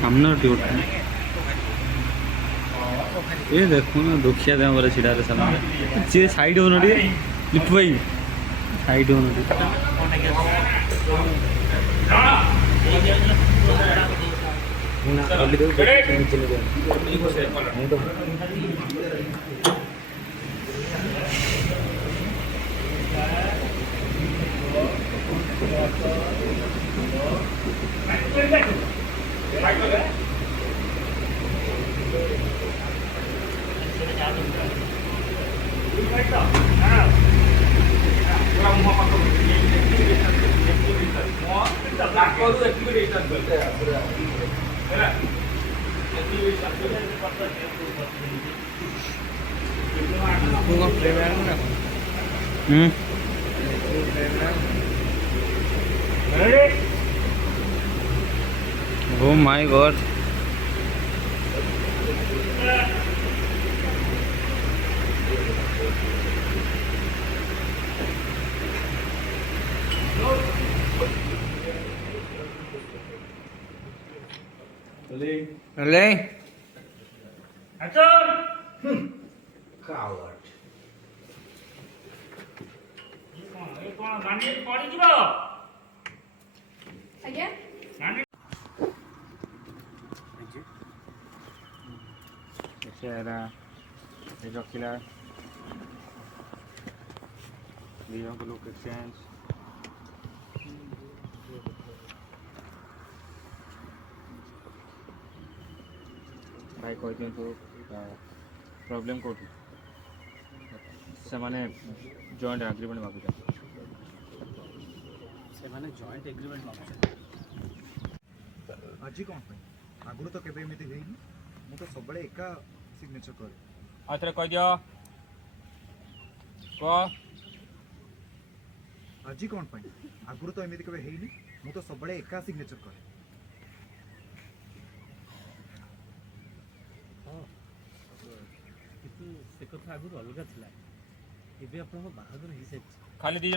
सामने उठा ये देखो ना दुखिया दे बोले छिड़ा सामने सी साइड हो नडी लिफ्ट भाई साइड हो नडी Oh my god. Rolling. Action! Coward. manini padi jibo ଆଜ୍ଞା manini चेहरा रखिला दियों को लुक एक्सचेंज भाई कोई दिन तो प्रॉब्लम को से माने जॉइंट एग्रीमेंट मागु से माने जॉइंट एग्रीमेंट मागु आज कौन आगुरी तो केबे एमती हेनी मु तो सब एका सिग्नेचर करे आथरे कह दियो को आज कौन आगुरी तो एमती केबे हेनी मु तो सब एका सिग्नेचर करे से कथा आगुरी अलग थिला एबे आपन बाहादुर हिसाब खाली दी